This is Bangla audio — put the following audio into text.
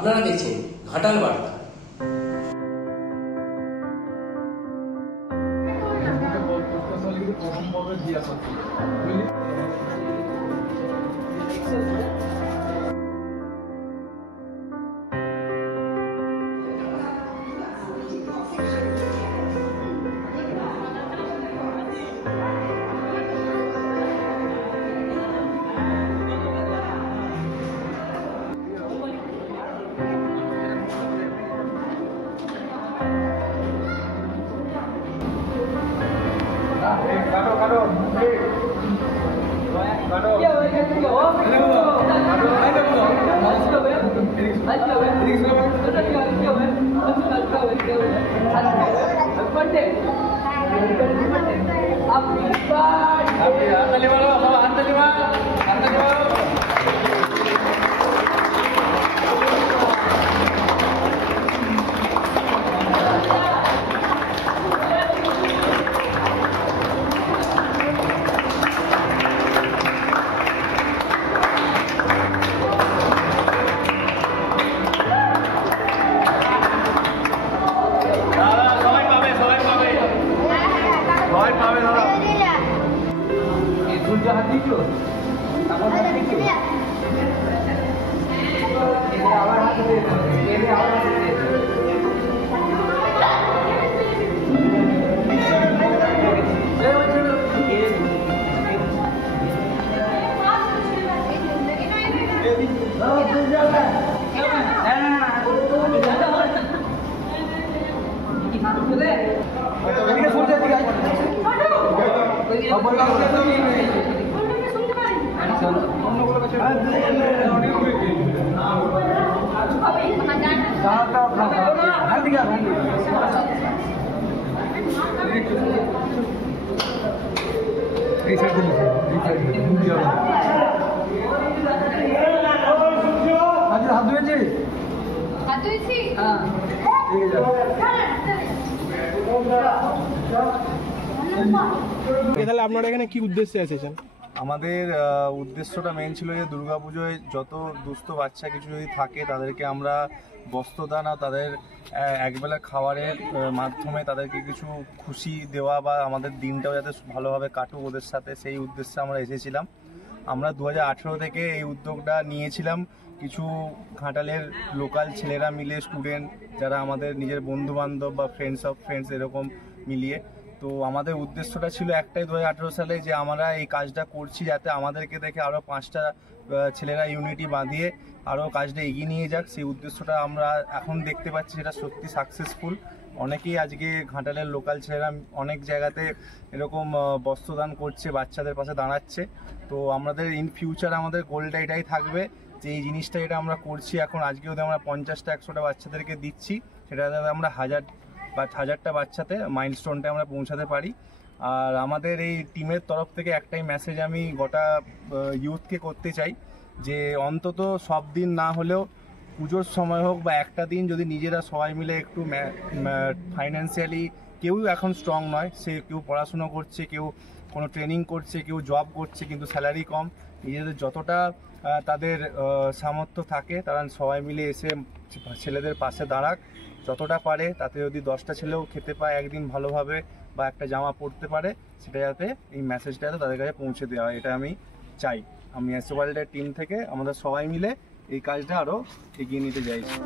আপনারা দেখছেন ঘাটাল বার্তা। তাহলে আপনারা এখানে কি উদ্দেশ্যে এসেছেন? আমাদের উদ্দেশ্যটা মেন ছিল যে দুর্গাপুজোয় যত দুস্থ বাচ্চা কিছু যদি থাকে তাদেরকে আমরা বস্ত্রদান আর তাদের একবেলা খাবারের মাধ্যমে তাদেরকে কিছু খুশি দেওয়া বা আমাদের দিনটাও যাতে ভালোভাবে কাটুক ওদের সাথে, সেই উদ্দেশ্যে আমরা এসেছিলাম। আমরা 2018 থেকে এই উদ্যোগটা নিয়েছিলাম। কিছু ঘাটালের লোকাল ছেলেরা মিলে, স্টুডেন্ট যারা আমাদের নিজের বন্ধু বান্ধব বা ফ্রেন্ডস অফ ফ্রেন্ডস এরকম মিলিয়ে, তো আমাদের উদ্দেশ্যটা ছিল একটাই 2018 সালে, যে আমরা এই কাজটা করছি যাতে আমাদেরকে দেখে আরও 5টা ছেলেরা ইউনিটি বাঁধিয়ে আরও কাজটা এগিয়ে নিয়ে যাক। সেই উদ্দেশ্যটা আমরা এখন দেখতে পাচ্ছি সেটা সত্যি সাকসেসফুল। অনেকেই আজকে ঘাটালের লোকাল ছেলেরা অনেক জায়গাতে এরকম বস্ত্রদান করছে, বাচ্চাদের পাশে দাঁড়াচ্ছে। তো আমাদের ইন ফিউচার আমাদের গোলটা এটাই থাকবে যে এই জিনিসটা এটা আমরা করছি এখন, আজকে যদি আমরা 50টা 100টা বাচ্চাদেরকে দিচ্ছি, সেটা যাতে আমরা 1000টা বাচ্চাতে মাইলস্টোনটা আমরা পৌঁছাতে পারি। আর আমাদের এই টিমের তরফ থেকে একটাই মেসেজ আমি গোটা ইউথকে করতে চাই, যে অন্তত সব দিন না হলেও পুজোর সময় হোক বা একটা দিন যদি নিজেরা সবাই মিলে একটু ফাইন্যান্সিয়ালি, কেউ এখন স্ট্রং নয়, সে কেউ পড়াশুনো করছে, কেউ কোনো ট্রেনিং করছে, কেউ জব করছে কিন্তু স্যালারি কম, নিজেদের যতটা তাদের সামর্থ্য থাকে তারা সবাই মিলে এসে ছেলেদের পাশে দাঁড়াক, যতটা পারে। তাতে যদি 10টা ছেলেও খেতে পায় একদিন ভালোভাবে বা একটা জামা পরতে পারে, সেটা যাতে এই মেসেজটা যাতে তাদের কাছে পৌঁছে দেওয়া হয়, এটা আমি চাই। আমি এসওয়ার্ল্ডের টিম থেকে আমাদের সবাই মিলে এই কাজটা আরও এগিয়ে নিতে চাইছি।